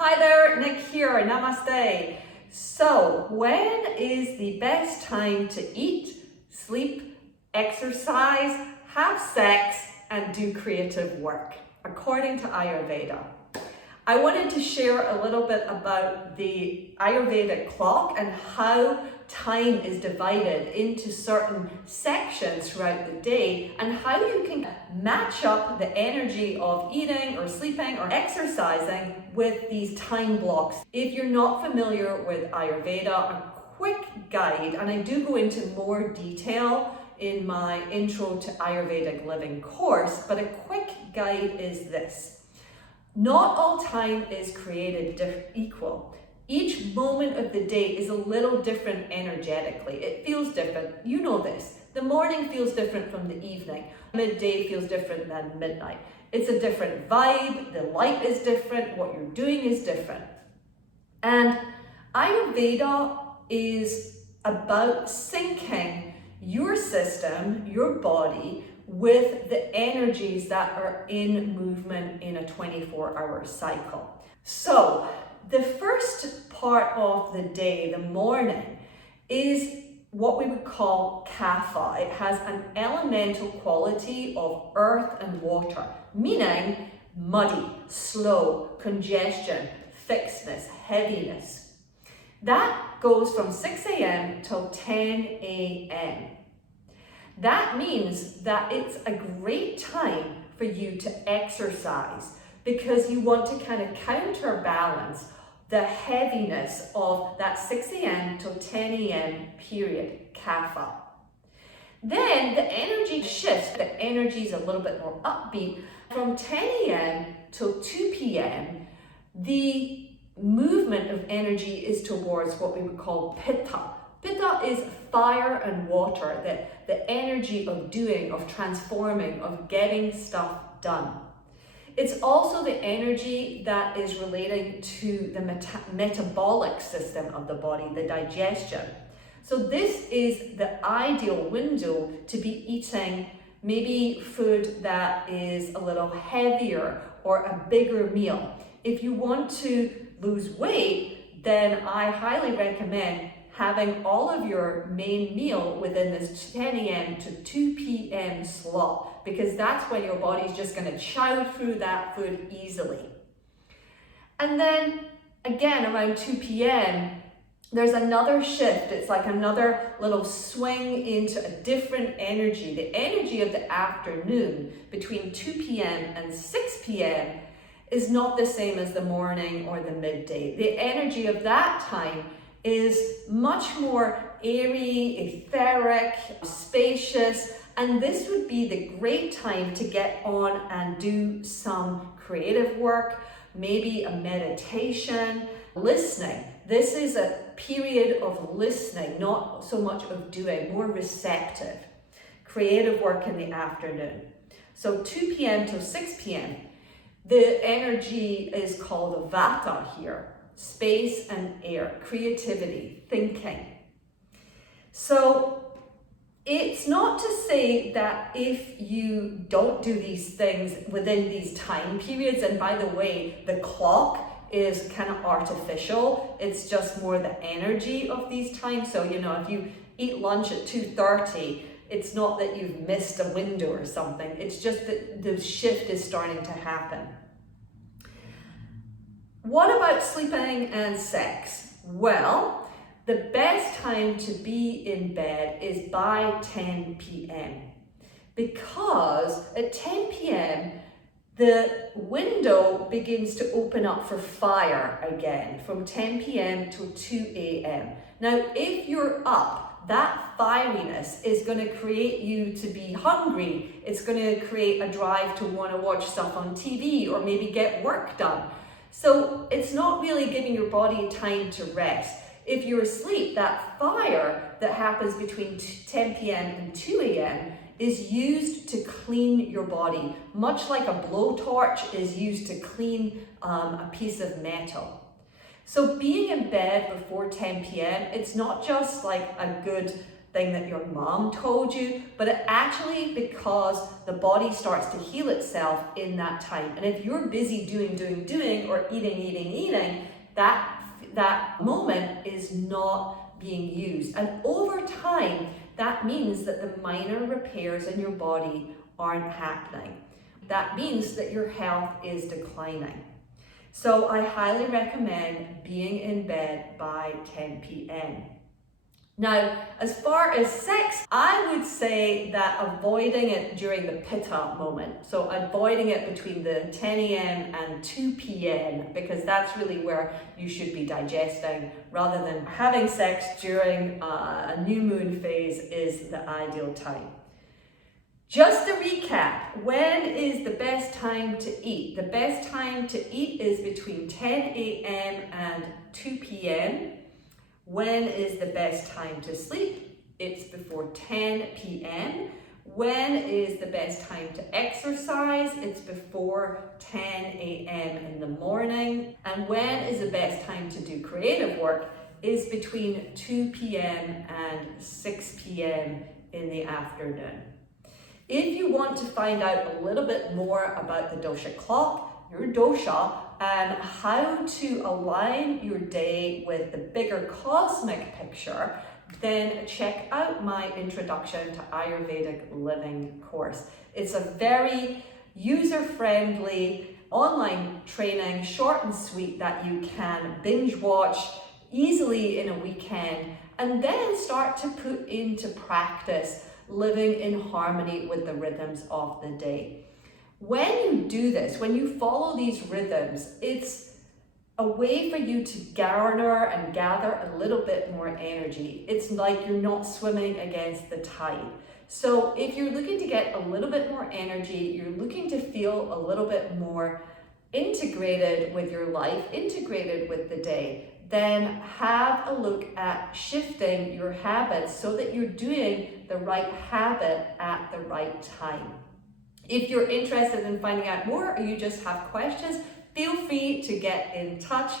Hi there, Nic here, namaste. So, when is the best time to eat, sleep, exercise, have sex, and do creative work, according to Ayurveda? I wanted to share a little bit about the Ayurvedic clock and how time is divided into certain sections throughout the day and how you can match up the energy of eating or sleeping or exercising with these time blocks. If you're not familiar with Ayurveda, a quick guide, and I do go into more detail in my Intro to Ayurvedic Living course, but a quick guide is this. Not all time is created equal. Each moment of the day is a little different energetically. It feels different. You know this. The morning feels different from the evening. Midday feels different than midnight. It's a different vibe. The light is different. What you're doing is different. And Ayurveda is about syncing your system, your body, with the energies that are in movement in a 24-hour cycle. So the first part of the day, the morning, is what we would call kapha. It has an elemental quality of earth and water, meaning muddy, slow, congestion, fixedness, heaviness. That goes from 6 a.m. till 10 a.m. That means that it's a great time for you to exercise because you want to kind of counterbalance the heaviness of that 6 a.m. till 10 a.m. period, kapha. Then the energy shifts, the energy is a little bit more upbeat. From 10 a.m. till 2 p.m., the movement of energy is towards what we would call pitta. Pitta is fire and water, the energy of doing, of transforming, of getting stuff done. It's also the energy that is relating to the metabolic system of the body, the digestion. So this is the ideal window to be eating maybe food that is a little heavier or a bigger meal. If you want to lose weight, then I highly recommend having all of your main meal within this 10 a.m. to 2 p.m. slot, because that's when your body's just going to chow through that food easily. And then again, around 2 p.m., there's another shift. It's like another little swing into a different energy. The energy of the afternoon between 2 p.m. and 6 p.m. is not the same as the morning or the midday. The energy of that time is much more airy, etheric, spacious, and this would be the great time to get on and do some creative work, maybe a meditation, listening. This is a period of listening, not so much of doing, more receptive. Creative work in the afternoon. So 2 p.m. to 6 p.m. The energy is called vata here. Space and air, creativity, thinking. So it's not to say that if you don't do these things within these time periods, and by the way, the clock is kind of artificial, it's just more the energy of these times. So, you know, if you eat lunch at 2:30, it's not that you've missed a window or something, it's just that the shift is starting to happen. What about sleeping and sex? Well, the best time to be in bed is by 10 p.m. because at 10 p.m. the window begins to open up for fire again from 10 p.m. to 2 a.m. Now, if you're up, that fieriness is going to create you to be hungry. It's going to create a drive to want to watch stuff on TV or maybe get work done. So it's not really giving your body time to rest. If you're asleep, that fire that happens between 10 p.m. and 2 a.m. is used to clean your body, much like a blowtorch is used to clean a piece of metal. So being in bed before 10 p.m., it's not just like a good thing that your mom told you, but it actually because the body starts to heal itself in that time. And if you're busy doing, or eating, that moment is not being used. And over time, that means that the minor repairs in your body aren't happening. That means that your health is declining. So I highly recommend being in bed by 10 p.m. Now, as far as sex, I would say that avoiding it during the pitta moment. So avoiding it between the 10 a.m. and 2 p.m. because that's really where you should be digesting, rather than having sex during a new moon phase is the ideal time. Just to recap, when is the best time to eat? The best time to eat is between 10 a.m. and 2 p.m. When is the best time to sleep? It's before 10 p.m. When is the best time to exercise? It's before 10 a.m. in the morning. And when is the best time to do creative work? Is between 2 p.m. and 6 p.m. in the afternoon. If you want to find out a little bit more about the dosha clock, your dosha, and how to align your day with the bigger cosmic picture, then check out my Introduction to Ayurvedic Living course. It's a very user-friendly online training, short and sweet, that you can binge watch easily in a weekend and then start to put into practice living in harmony with the rhythms of the day. When you do this, when you follow these rhythms, it's a way for you to garner and gather a little bit more energy. It's like you're not swimming against the tide. So if you're looking to get a little bit more energy, you're looking to feel a little bit more integrated with your life, integrated with the day, then have a look at shifting your habits so that you're doing the right habit at the right time. If you're interested in finding out more or you just have questions, feel free to get in touch.